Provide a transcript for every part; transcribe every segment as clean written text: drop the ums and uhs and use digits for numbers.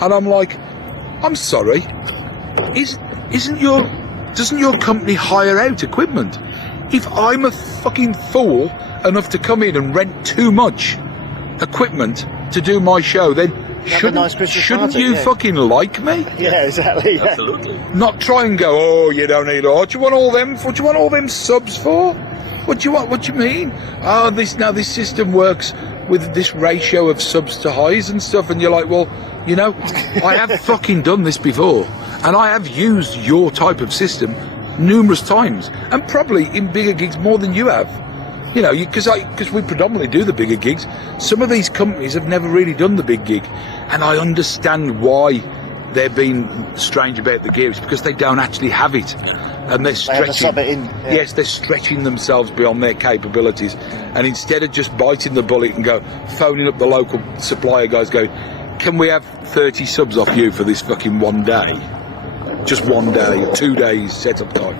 And I'm like, I'm sorry, doesn't your company hire out equipment? If I'm a fucking fool enough to come in and rent too much equipment to do my show, then shouldn't you fucking like me? Yeah, exactly. Yeah. Absolutely. Not try and go, oh, you don't need what do you want all them for? What do you want all them subs for? What do you want? What do you mean? Oh, this system works with this ratio of subs to highs and stuff, and you're like, well, you know, I have fucking done this before, and I have used your type of system numerous times, and probably in bigger gigs more than you have. You know, because we predominantly do the bigger gigs. Some of these companies have never really done the big gig, and I understand why they're being strange about the gear. It's because they don't actually have it, and they're stretching. They have to sub it in. Yeah. Yes, they're stretching themselves beyond their capabilities, and instead of just biting the bullet and phoning up the local supplier guys, can we have 30 subs off you for this fucking one day? Just 1 day or 2 days setup time.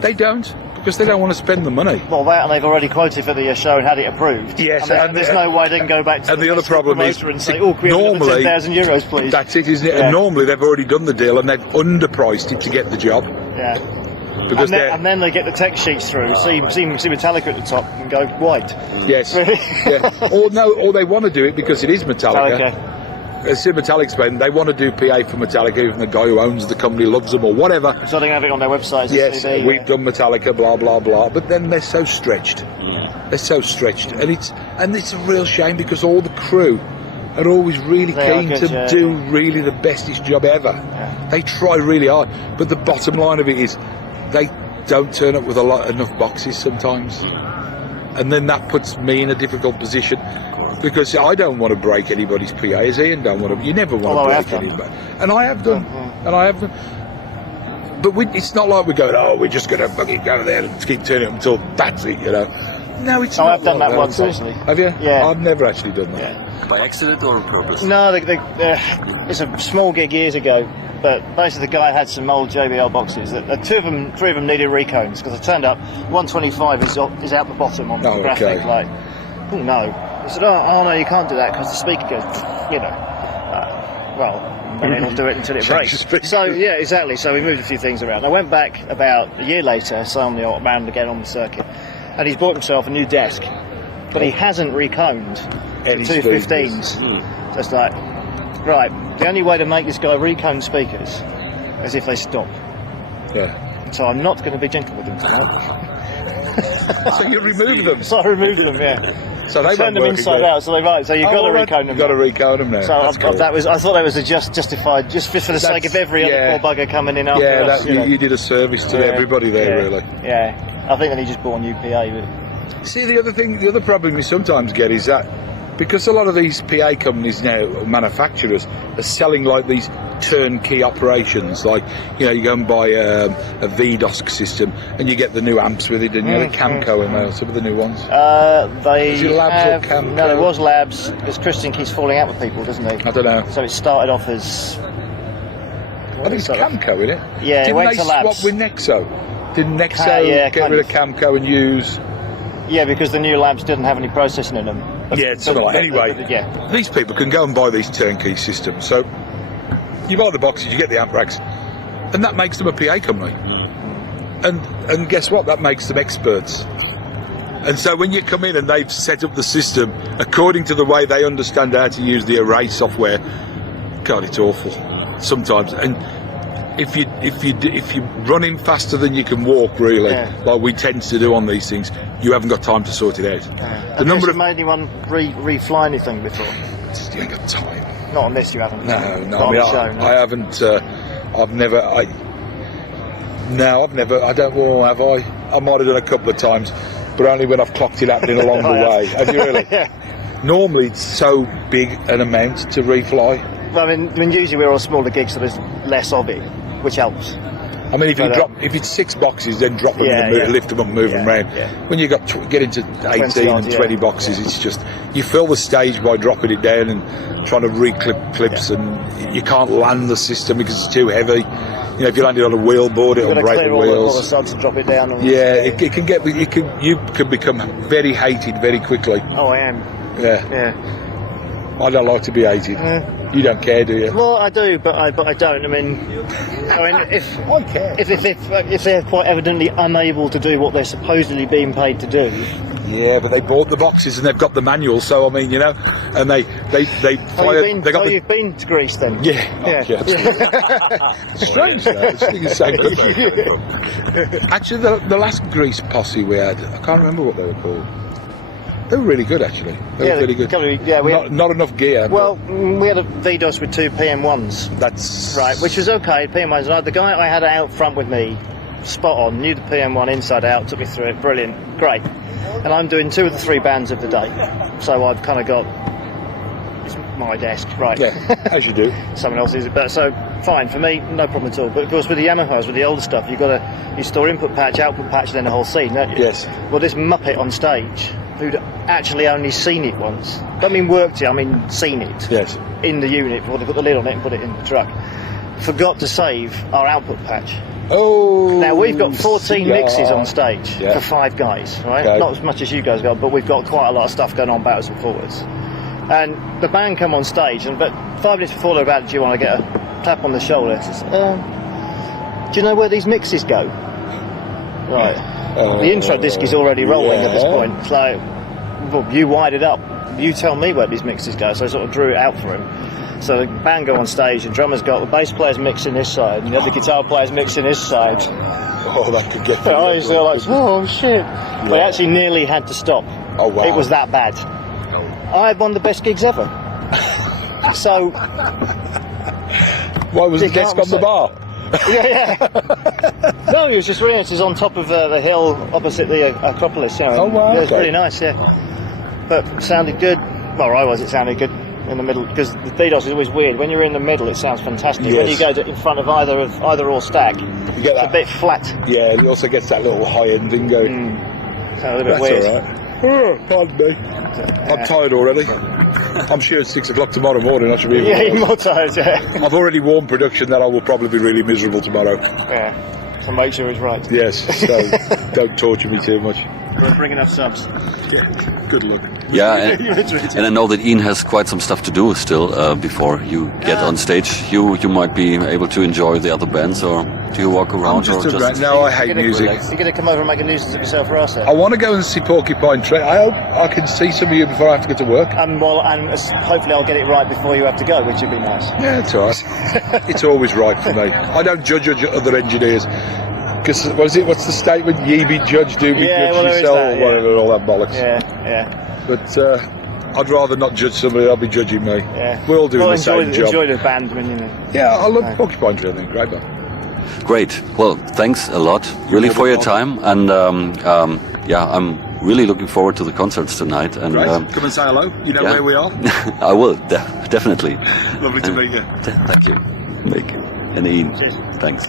They don't. Because they don't want to spend the money. Well, that, and they've already quoted for the show and had it approved. Yes, and there's no way they can go back to the other problem is and say, "Oh, can we have another €10,000, please?" That's it, isn't it? Yeah. And normally they've already done the deal and they've underpriced it to get the job. Yeah. Because and then they get the tech sheets through, see Metallica at the top, and go white. Yes. Really? Yeah. Or they want to do it because it is Metallica. As Metallic spend, they want to do PA for Metallica, even the guy who owns the company loves them or whatever. So they have it on their website. Yes, we've done Metallica, blah blah blah. But then they're so stretched. Yeah. They're so stretched, and it's a real shame because all the crew are always really keen to do really the bestest job ever. Yeah. They try really hard, but the bottom line of it is they don't turn up with enough boxes sometimes, and then that puts me in a difficult position. Because I don't want to break anybody's PAs, Ian don't want to. You never want to break anybody, and I have done, and I have done. But it's not like we're going, oh, we're just going to fucking go there and keep turning up until that's it, you know. No, it's not. I've done that once actually. Have you? Yeah. I've never actually done that. Yeah. By accident or on purpose? No, it's a small gig years ago. But basically, the guy had some old JBL boxes. Three of them needed recones because I turned up. 125 is out the bottom on the graphic. Like, oh no. I said, oh no, you can't do that because the speaker goes, you know. And then I'll do it until it breaks. So yeah, exactly. So we moved a few things around. I went back about a year later, so I'm around again on the circuit, and he's bought himself a new desk, but he hasn't reconed the 215s. So it's like, right, the only way to make this guy recone speakers is if they stop. Yeah. So I'm not going to be gentle with them tonight. So you remove them? So I removed them, yeah. So they turned them inside out. So so you've got to recone them. You've got to recone them now. So I thought that was justified, just for the sake of every other poor bugger coming in after us. You did a service to everybody there, really. Yeah, I think then he just bought a new PA. But... See, the other problem you sometimes get is that because a lot of these PA companies now, manufacturers, are selling like these turnkey operations, like, you know, you go and buy a VDOS system and you get the new amps with it, and you know, the Camco and some of the new ones. Is it Labs or Camco? No, there was Labs, because Christian keeps falling out with people, doesn't he? I don't know. So it started off as... I think it's Camco, isn't it? Yeah, Didn't it went they to Labs. swap with Nexo? Didn't Nexo get rid of Camco and use... Yeah, because the new Labs didn't have any processing in them. Anyway, these people can go and buy these turnkey systems. So you buy the boxes, you get the amp racks, and that makes them a PA company. And guess what? That makes them experts. And so when you come in and they've set up the system according to the way they understand how to use the array software, God, it's awful sometimes. And if you're running faster than you can walk, really, like we tend to do on these things, you haven't got time to sort it out. The number of made anyone re-fly anything before? You ain't got time. Not on this, you haven't. No. I haven't. I've never. I don't know. Have I? I might have done a couple of times, but only when I've clocked it happening along the way. Have you really? Normally, it's so big an amount to refly. Well, I mean, usually we're on smaller gigs, so there's less of it, which helps. I mean, if it's 6 boxes, then drop them and lift them up and move them around. Yeah. When you get into 18 and 20 boxes, it's just you fill the stage by dropping it down and trying to re-clip clips, and you can't land the system because it's too heavy. You know, if you land it on a wheel board, it'll break the wheels. All the subs and drop it down. You can become very hated very quickly. Oh, I am. Yeah. I don't like to be hated. You don't care, do you? Well, I do, but I don't. I mean, if I care. if they're quite evidently unable to do what they're supposedly being paid to do, Yeah, but they bought the boxes and they've got the manual. So I mean, you know, and they fired. you've been to Greece then? Yeah. Yeah. Strange. Actually, the last Grease posse we had, I can't remember what they were called. They were really good, actually. They were really good. Not enough gear. Well, we had a VDOS with 2 PM1s. That's Right, which was okay. PM1s. The guy I had out front with me, spot on, knew the PM1 inside out, took me through it, brilliant, great. And I'm doing 2 of the 3 bands of the day, so I've kind of got it's my desk, right? Yeah, as you do. Someone else uses it, but so fine for me, no problem at all. But of course, with the Yamahas, with the older stuff, you store input patch, output patch, then the whole scene, don't you? Yes. Well, this muppet on stage, who'd actually only seen it once, don't mean worked it, I mean seen it. Yes. In the unit before they put the lid on it and put it in the truck. Forgot to save our output patch. Oh. Now we've got 14 yeah. mixes on stage Yeah. for 5 guys, right? Okay. Not as much as you guys got, but we've got quite a lot of stuff going on backwards and forwards. And the band come on stage, and but 5 minutes before they're about, do you want to get a tap on the shoulder? Says, do you know where these mixes go? Right. The intro disc is already rolling at this point. It's like, well, you wired it up. You tell me where these mixes go. So I sort of drew it out for him. So the band go on stage, and drummer's got the bass player's mixing this side, and the other guitar player's mixing this side. Oh, that could get. I was like, oh shit! But I actually nearly had to stop. Oh wow! It was that bad. I had one of the best gigs ever. So why was the you desk can't on the say- bar? yeah. No, it was just really nice. It was on top of the hill opposite the Acropolis. You know, Oh, wow, It was okay. really nice, yeah. But it sounded good. Well, I was. It sounded good in the middle because the DDoS is always weird. When you're in the middle, it sounds fantastic. When you Yes. go in front of either or stack, You get it's a that. bit flat. Yeah, it also gets that little high end thing going. Sounds a little bit That's weird. all right. Oh, pardon me. I'm tired already. I'm sure it's 6 o'clock tomorrow morning. I should be. Yeah, you're more tired. Yeah. I've already warned production that I will probably be really miserable tomorrow. Yeah. So make sure it's right. Yes, so don't torture me too much. We'll bring enough subs. Yeah, good luck. Yeah, and I know that Ian has quite some stuff to do still before you get on stage. You might be able to enjoy the other bands, or do you walk around? No, I hate music. You're going to come over and make a nuisance of yourself for us, I want to go and see Porcupine Tree. I hope I can see some of you before I have to go to work. Hopefully I'll get it right before you have to go, which would be nice. Yeah, it's all right. It's always right for me. I don't judge other engineers. Because, what's the statement? Ye be judged, do be Yeah, judged well, there is yourself, that, or yeah. whatever, all that bollocks. Yeah. But I'd rather not judge somebody, I'll be judging me. Yeah. We're all doing the same job. Enjoy the band when you know. Yeah, I love Porcupine Tree, I think. Great band. Great. Well, thanks a lot, really, for your time, and I'm really looking forward to the concerts tonight. And Come and say hello. You know where we are. I will definitely. Lovely to meet you. Thank you, Mick and Ian. Cheers. Thanks.